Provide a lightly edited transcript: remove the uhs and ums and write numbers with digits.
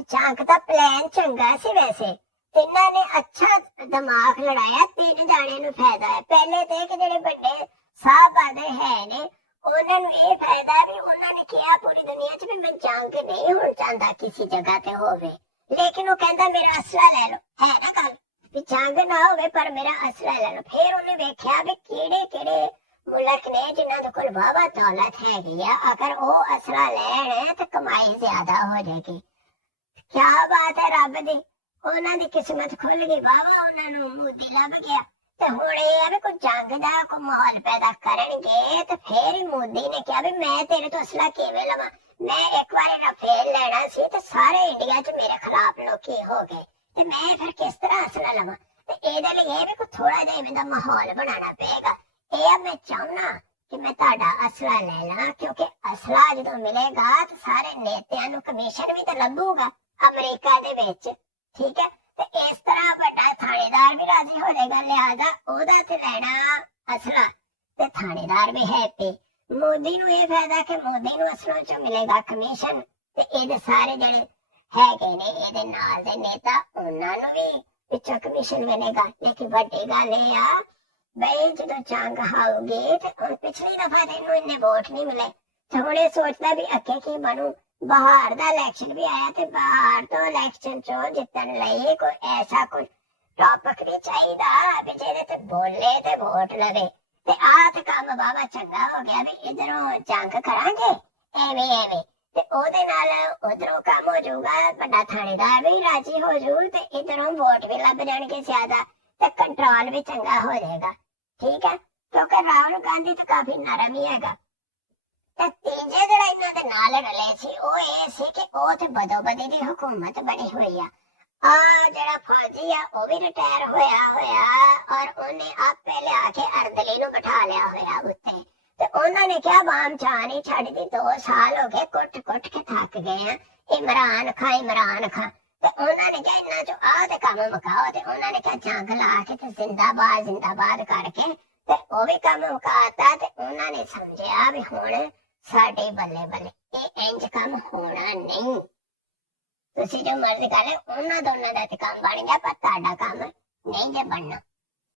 ਝੰਗ ਦਾ plan ਚੰਗਾ ਸੀ ਵੈਸੇ, ਤਿੰਨਾਂ ਨੇ ਅੱਛਾ ਦਿਮਾਗ ਲੜਾਇਆ, ਤਿੰਨ ਜਾਣਿਆਂ ਨੂੰ ਫਾਇਦਾ ਹੈ। ਪਹਿਲੇ ਤੇ ਕਿ ਜਿਹੜੇ ਵੱਡੇ ਸਾਹਿਬਾਦੇ ਹੈ ਨੇ ਉਹਨਾਂ ਨੂੰ ਇਹ ਫਾਇਦਾ ਵੀ ਉਹਨਾਂ ਨੇ ਕਿਹਾ ਪੂਰੀ ਦੁਨੀਆ 'ਚ ਵੀ ਮੈਂ ਜੰਗ ਨਹੀਂ ਹੁਣ ਚਾਹੁੰਦਾ ਕਿਸੇ ਜਗ੍ਹਾ ਤੇ ਹੋਵੇ, ਲੇਕਿਨ ਉਹ ਕਹਿੰਦਾ ਮੇਰਾ ਅਸਲਾ ਲੈ ਲਓ, ਹੈ ਨਾ ਗੱਲ ਵੀ ਜੰਗ ਨਾ ਹੋਵੇ ਪਰ ਮੇਰਾ ਅਸਲਾ ਲੈ ਲਓ। ਫਿਰ ਉਹਨੇ ਵੇਖਿਆ ਵੀ ਕਿਹੜੇ ਕਿਹੜੇ ਮੁਲਕ ਨੇ ਜਿਨ੍ਹਾਂ ਦੇ ਕੋਲ ਵਾਹਵਾ ਦੌਲਤ ਹੈਗੀ ਆ, ਅਗਰ ਉਹ ਅਸਲਾ ਲੈਣ ਤਾਂ ਕਮਾਈ ਜ਼ਿਆਦਾ ਹੋ ਜਾਏਗੀ। ਕਿਆ ਬਾਤ ਹੈ ਰੱਬ ਦੀ, ਉਹਨਾਂ ਦੀ ਕਿਸਮਤ ਖੁੱਲ ਗਈ, ਵਾਹਵਾ ਉਹਨਾਂ ਨੂੰ ਮੋਦੀ ਲੱਭ ਗਿਆ। ਤੇ ਹੁਣ ਇਹ ਆ ਵੀ ਕੋਈ ਜੰਗ ਦਾ ਕੋਈ ਮਾਹੌਲ ਪੈਦਾ ਕਰਨਗੇ ਤੇ ਫੇਰ ਹੀ ਮੋਦੀ ਨੇ ਕਿਹਾ ਵੀ ਮੈਂ ਤੇਰੇ ਤੋਂ ਅਸਲਾ ਕਿਵੇਂ ਲਵਾਂ, ਮੈਂ ਇੱਕ ਵਾਰੀ ਰਫੇਲ ਲੈਣਾ ਸੀ ਤੇ ਸਾਰੇ ਇੰਡੀਆ 'ਚ ਮੇਰੇ ਖਿਲਾਫ ਲੋਕੀ ਹੋ ਗਏ ਤੇ ਮੈਂ ਫਿਰ ਕਿਸ ਤਰ੍ਹਾਂ ਅਸਲਾ ਲਵਾਂ। ਤੇ ਇਹਦੇ ਲਈ ਇਹ ਵੀ ਕੋਈ ਥੋੜਾ ਜਿਹਾ ਇਵੇਂ ਦਾ ਮਾਹੌਲ ਬਣਾਉਣਾ ਪਏਗਾ। ਇਹ ਮੈਂ ਚਾਹੁੰਦਾ ਕਿ ਮੈਂ ਤੁਹਾਡਾ ਅਸਲਾ ਲੈ ਲਾਂ, ਕਿਉਂਕਿ ਅਸਲਾ ਜਦੋਂ ਮਿਲੇਗਾ ਤੇ ਸਾਰੇ ਨੇਤਿਆਂ ਨੂੰ ਕਮਿਸ਼ਨ ਵੀ ਤਾਂ ਲੱਗੂਗਾ ਅਮਰੀਕਾ ਦੇ ਵਿੱਚ, ਠੀਕ ਹੈ। ਤੇ ਇਸ ਤਰ੍ਹਾਂ ਵੱਡਾ ਥਾਣੇਦਾਰ ਵੀ ਰਾਜੀ ਹੋ ਜਾਏਗਾ, ਲਿਹਾਜ਼ਾ ਉਹਦਾ ਤੇ ਲੈਣਾ ਅਸਲਾ ਤੇ ਥਾਣੇਦਾਰ ਵੀ ਹੈਪੀ। ਮੋਦੀ ਨੂੰ ਇਹ ਫਾਇਦਾ ਕਿ ਮੋਦੀ ਨੂੰ ਅਸਲਾਂ 'ਚੋਂ ਮਿਲੇਗਾ ਕਮਿਸ਼ਨ ਤੇ ਇਹਦੇ ਸਾਰੇ ਜਿਹੜੇ ਹੈਗੇ ਨੇ ਇਹਦੇ ਨਾਲ ਦੇ ਨੇਤਾ ਉਹਨਾਂ ਨੂੰ ਵੀ ਪਿੱਛੋਂ ਕਮਿਸ਼ਨ ਮਿਲੇਗਾ। ਲੇਕਿਨ ਵੱਡੀ ਗੱਲ ਇਹ ਆ ਬਈ ਜਦੋਂ ਜੰਗ ਹੋਊਗੀ ਤੇ ਹੁਣ ਪਿਛਲੀ ਦਫਾ ਤੇ ਇਹਨੂੰ ਇੰਨੇ ਵੋਟ ਨਹੀਂ ਮਿਲੇ ਤੇ ਹੁਣ ਇਹ ਸੋਚਦਾ ਵੀ ਅੱਗੇ ਕੀ ਬਣੂ। ਬਾਹਰ ਦਾ ਇਲੈਕਸ਼ਨ ਵੀ ਆਇਆ ਤੇ ਬਾਹਰ ਤੋਂ ਇਲੈਕਸ਼ਨ ਚੋਂ ਜਿੱਤਣ ਲਈ ਕੋਈ ਐਸਾ ਕੋਈ ਟੌਪਿਕ ਵੀ ਚਾਹੀਦਾ ਵੀ ਜਿਹਦੇ ਤੇ ਬੋਲੇ ਤੇ ਵੋਟ ਲਵੇ। ਤੇ ਆਹ ਤੇ ਕੰਮ ਬਾਬਾ ਚੰਗਾ ਹੋ ਗਿਆ ਵੀ ਇਧਰੋਂ ਜੰਗ ਕਰਾਂਗੇ ਐਵੇਂ ਤੇ ਉਹਦੇ ਨਾਲ ਉਧਰੋਂ ਕੰਮ ਹੋ ਜਾਊਗਾ, ਵੱਡਾ ਥਾਣੇਦਾਰ ਵੀ ਰਾਜੀ ਹੋ ਜਾਊ ਤੇ ਇਧਰੋਂ ਵੋਟ ਵੀ ਲੱਭ ਜਾਣਗੇ ਜ਼ਿਆਦਾ ਤੇ ਕੰਟਰੋਲ ਵੀ ਚੰਗਾ ਹੋ ਜਾਏਗਾ, ਠੀਕ ਹੈ। ਕਿਉਂਕਿ ਰਾਹੁਲ ਗਾਂਧੀ ਤਾਂ ਕਾਫੀ ਨਰਮ ਹੀ ਹੈਗਾ। ਤੇ ਤੀਜੇ ਜਿਹੜਾ ਇਹਨਾਂ ਦੇ ਨਾਲ ਰਲੇ ਸੀ ਉਹ ਇਹ ਸੀ ਕਿ ਉਹ ਤੇ ਬਦੋਬਦੀ ਦੀ ਹੁਕੂਮਤ ਬਣੀ ਹੋਈ ਆ ਜਿਹੜਾ ਫੌਜੀ ਆ ਉਹ ਵੀ ਰਿਟਾਇਰ ਹੋਇਆ ਔਰ ਉਹਨੇ ਆਪੇ ਲਿਆ ਕੇ ਅਰਦਲੀ ਨੂੰ ਬਿਠਾ ਲਿਆ ਹੋਇਆ ਉੱਤੇ। ਤੇ ਉਹਨਾਂ ਨੇ ਕਿਹਾ ਬਾਮ ਚਾਹ ਨਹੀਂ ਛੱਡਦੀ, 2 ਸਾਲ ਹੋ ਗਏ ਕੁੱਟ ਕੇ ਥੱਕ ਗਏ ਆ, ਇਮਰਾਨ ਖਾਂ। ਤੇ ਉਹਨਾਂ ਨੇ ਕਿਹਾ ਇਹਨਾਂ ਚੋਂ ਆਹ ਤੇ ਕੰਮ ਮੁਕਾਓ ਤੇ ਉਹਨਾਂ ਨੇ ਕਿਹਾ ਜੰਗ ਲਾ ਕੇ ਤੇ ਜ਼ਿੰਦਾਬਾਦ ਕਰਕੇ ਤੇ ਉਹ ਵੀ ਕੰਮ ਮੁਕਾਤਾ। ਤੇ ਉਹਨਾਂ ਨੇ ਸਮਝਿਆ ਵੀ ਹੁਣ ਸਾਡੇ ਬੱਲੇ ਇਹ ਇੰਜ ਕੰਮ ਹੋਣਾ ਨਹੀਂ, ਤੁਸੀਂ ਜੋ ਮਰਜ਼ੀ ਕਰ ਲਓ, ਉਹਨਾਂ ਦੋਨਾਂ ਦਾ ਤੇ ਕੰਮ ਬਣ ਗਿਆ ਪਰ ਤੁਹਾਡਾ ਕੰਮ ਨਹੀਂ ਜੇ ਬਣਨਾ।